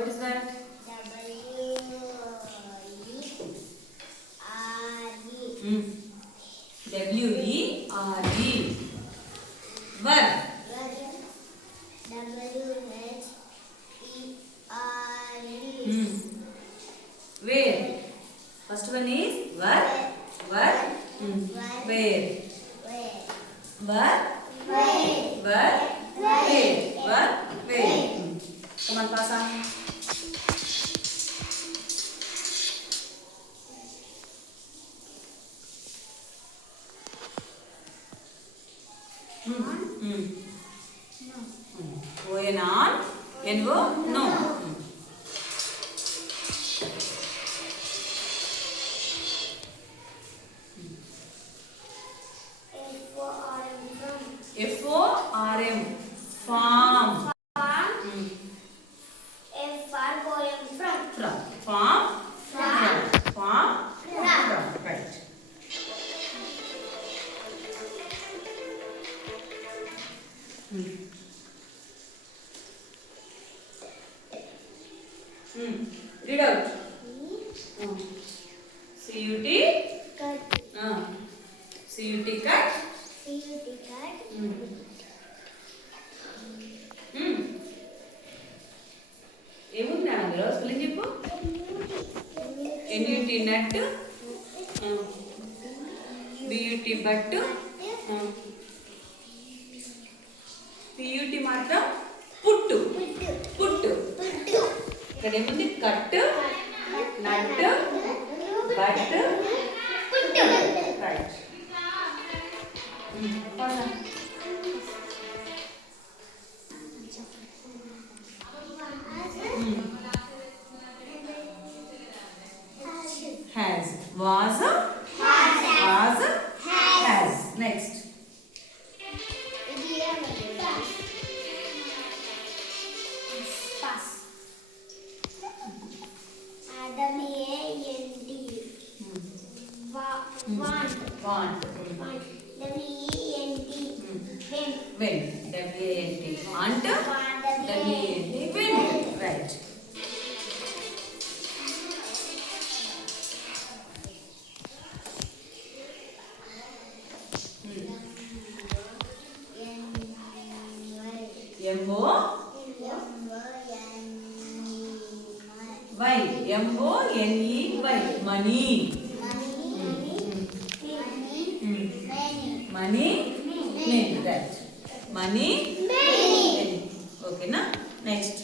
What is that? W-E-R-E. Verb. W-H-E-R-E. Where? First one is verb. Verb. Where? Verb. Verb. Where? Verb. Where? Come on, pass on. O-N on. N-O? No. F-O-R-M. Farm. F for poem from. From. Farm. From. Farm. From. Right. Read out. C-U-T. Cut. C-U-T cut. C-U-T cut. ఏముంది అందులో spelling చెప్పు. N-U-T నట్. B-U-T బట్టు. P-U-T మాత్రం పుట్టు. పుట్టు. ఇక్కడ ఏముంది cut, nut, but, పుట్టు. Right. Has. Was. Was. Has. Next. Pass. W-A-N-D. Want. Want. W-E-N-T. When. When. W-A-N-T. Want. W-A-N-T. When. Right. M-O-Y. M-O-N-E-Y. Money. Money. Many. Right. Money. Many. Okay, na? Next.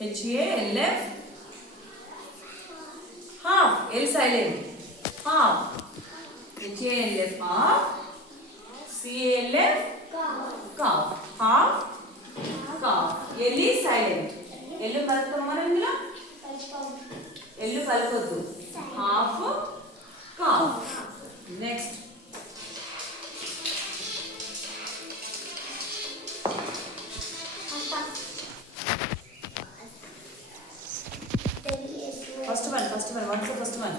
H-A-L-F. Half. L silent. Half. H-A-L-F. Half. C-A-L-F. Calf. Half. Calf. L is silent. L పలుకుతాం మనం ఇందులో. L పలుకొద్దు. Half. Calf. Next. First one. What's the first one?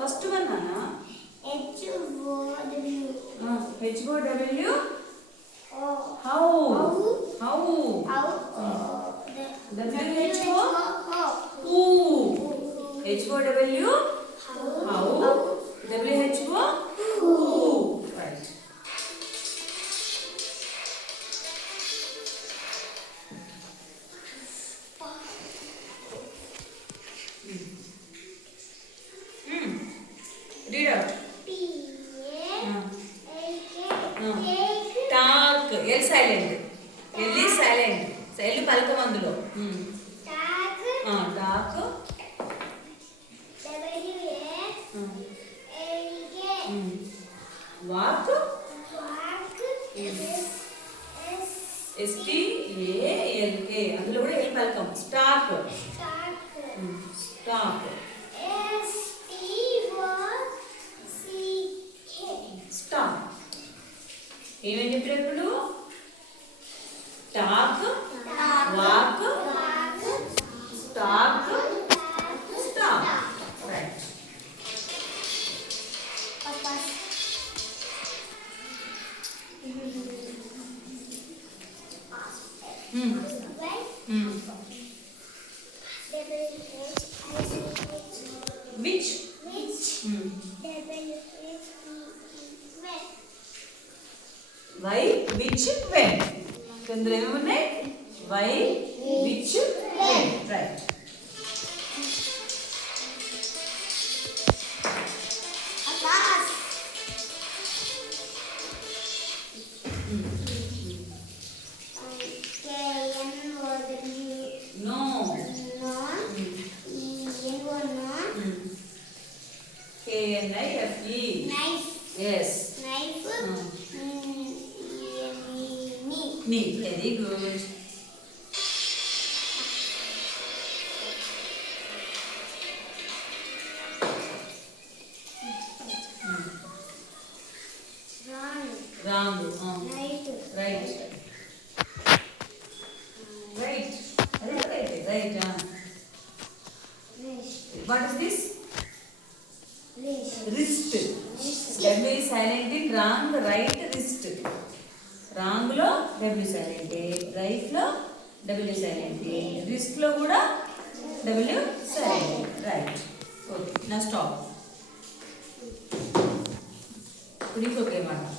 First one, Nana. H-O-W. H-O-W. How? W-H-O. Who. H-O-W. How. W-H-O. Who. Right. Read out. Talk. L silent. L is silent. L పలకం అందులో. Talk. Walk. S-T-A-L-K. అందులో కూడా L పలకం. Stop. Stop. Stop. ఏమేమి చెప్పినప్పుడు talk, walk, which which, when, why which when ఇందులో ఏమున్నాయి why which when right alas, no KNIFE yes knee very good wrong right right what is this wrist W is silent in wrong right wrist wrong లో W silent right లో W silent wrist లో కూడా W silent right okay now stop ఇప్పుడు ఇంకొక మాట